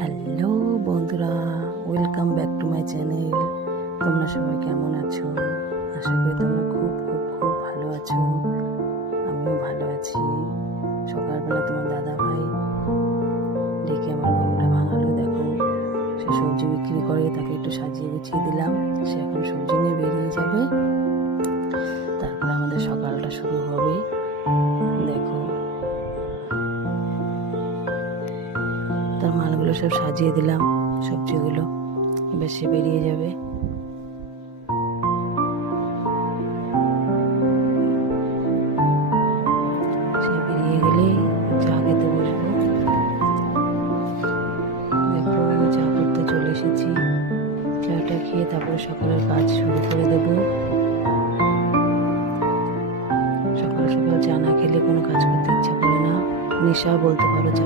Hello বন্ধুরা, welcome back to my channel. তোমরা সবাই কেমন আছো? আশা করি তোমরা খুব খুব খুব ভালো আছো। আমিও ভালো আছি। সকালবেলা তোমার দাদা ভাই ডেকে আমার ঘুমটা ভাঙালো। দেখো, সে সবজি বিক্রি করে, তাকে একটু সাজিয়ে গুছিয়ে দিলাম। সে এখন সবজি নিয়ে বেরিয়ে যাবে, তারপরে আমাদের সকালটা শুরু হবে। দেখো, তার মালগুলো সব সাজিয়ে দিলাম, সবজিগুলো। এবার সে বেরিয়ে যাবে। সে বেরিয়ে গেলেই চা খেতে বসবো। দেখো, আমি চা করতে চলে এসেছি। চাটা খেয়ে তারপরে সকালের কাজ শুরু করে দেবো। সকাল সকাল চা না খেলে কোনো কাজ করতে ইচ্ছা করে না, নেশা বলতে পারো চা।